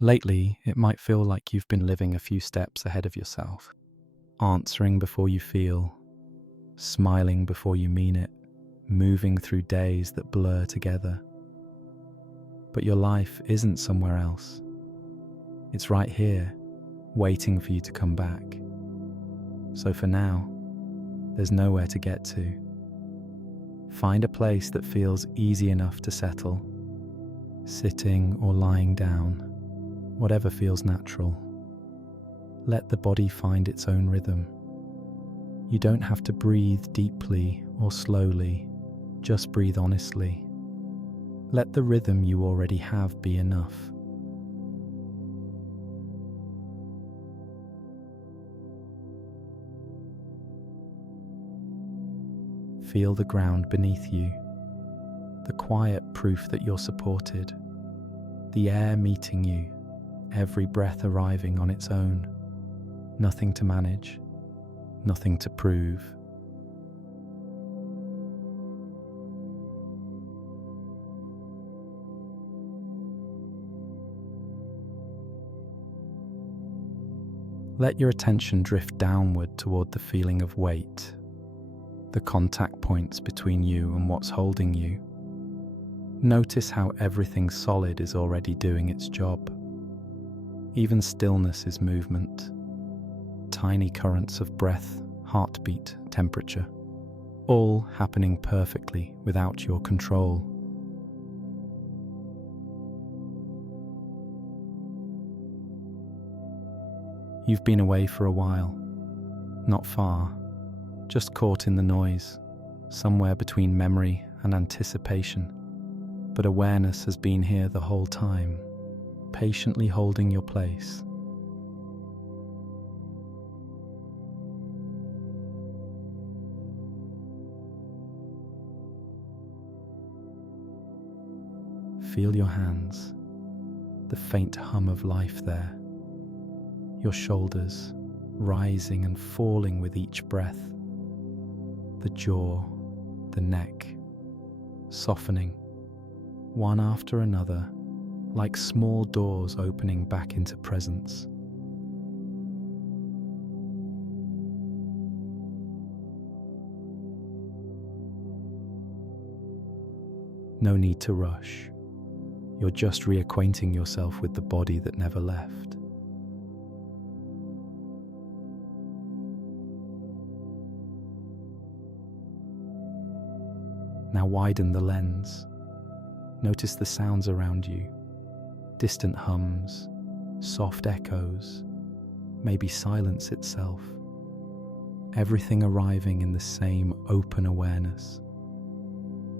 Lately, it might feel like you've been living a few steps ahead of yourself, answering before you feel, smiling before you mean it, moving through days that blur together. But your life isn't somewhere else. It's right here, waiting for you to come back. So for now, there's nowhere to get to. Find a place that feels easy enough to settle, sitting or lying down, whatever feels natural. Let the body find its own rhythm. You don't have to breathe deeply or slowly, just breathe honestly. Let the rhythm you already have be enough. Feel the ground beneath you, the quiet proof that you're supported, the air meeting you, every breath arriving on its own. Nothing to manage, nothing to prove. Let your attention drift downward toward the feeling of weight, the contact points between you and what's holding you. Notice how everything solid is already doing its job. Even stillness is movement. Tiny currents of breath, heartbeat, temperature, all happening perfectly without your control. You've been away for a while, not far, just caught in the noise, somewhere between memory and anticipation. But awareness has been here the whole time, patiently holding your place. Feel your hands, the faint hum of life there, your shoulders rising and falling with each breath, the jaw, the neck, softening, one after another, like small doors opening back into presence. No need to rush. You're just reacquainting yourself with the body that never left. Now widen the lens. Notice the sounds around you, distant hums, soft echoes, maybe silence itself. Everything arriving in the same open awareness.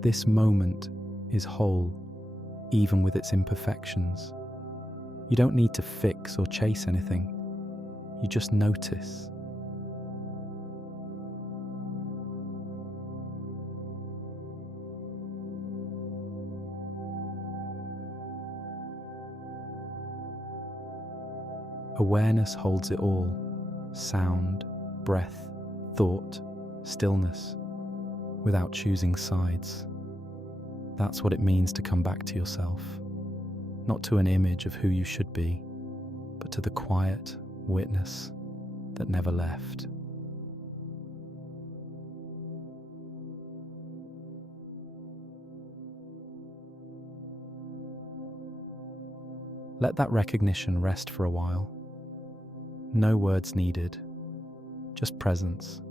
This moment is whole, even with its imperfections. You don't need to fix or chase anything. You just notice. Awareness holds it all: sound, breath, thought, stillness, without choosing sides. That's what it means to come back to yourself, not to an image of who you should be, but to the quiet witness that never left. Let that recognition rest for a while. No words needed, just presence.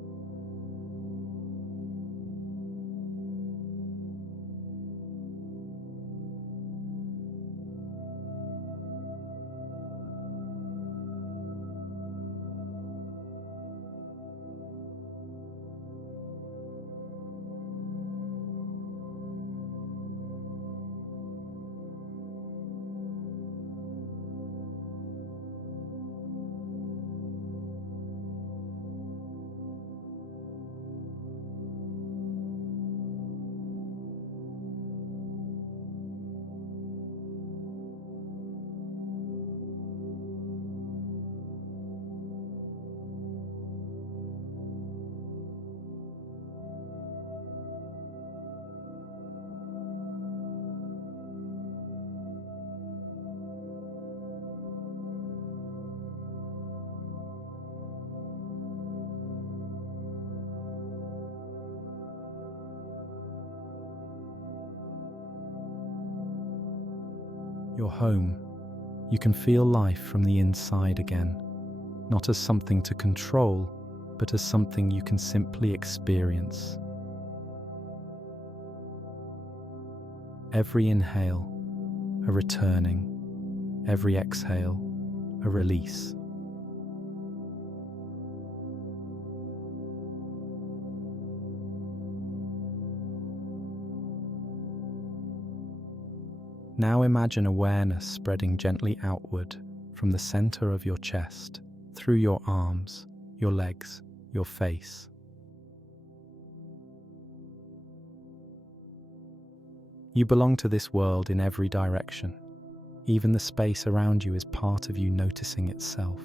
your home, you can feel life from the inside again, not as something to control, but as something you can simply experience. Every inhale, a returning. Every exhale, a release. Now imagine awareness spreading gently outward from the center of your chest, through your arms, your legs, your face. You belong to this world in every direction. Even the space around you is part of you noticing itself.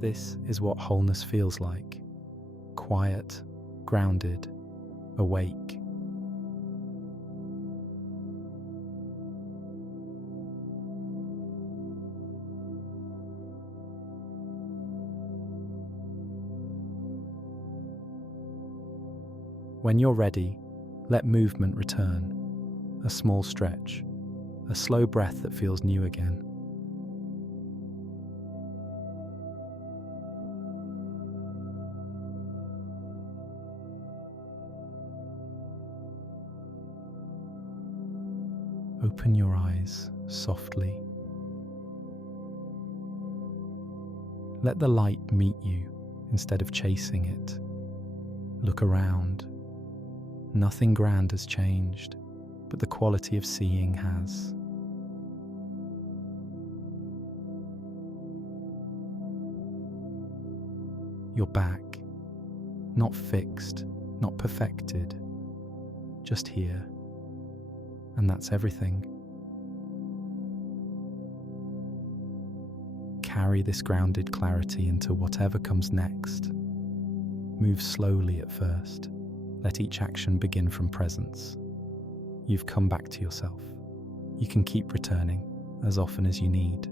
This is what wholeness feels like. Quiet, grounded, awake. When you're ready, let movement return. A small stretch, a slow breath that feels new again. Open your eyes softly. Let the light meet you instead of chasing it. Look around. Nothing grand has changed, but the quality of seeing has. You're back. Not fixed, not perfected. Just here. And that's everything. Carry this grounded clarity into whatever comes next. Move slowly at first. Let each action begin from presence. You've come back to yourself. You can keep returning as often as you need.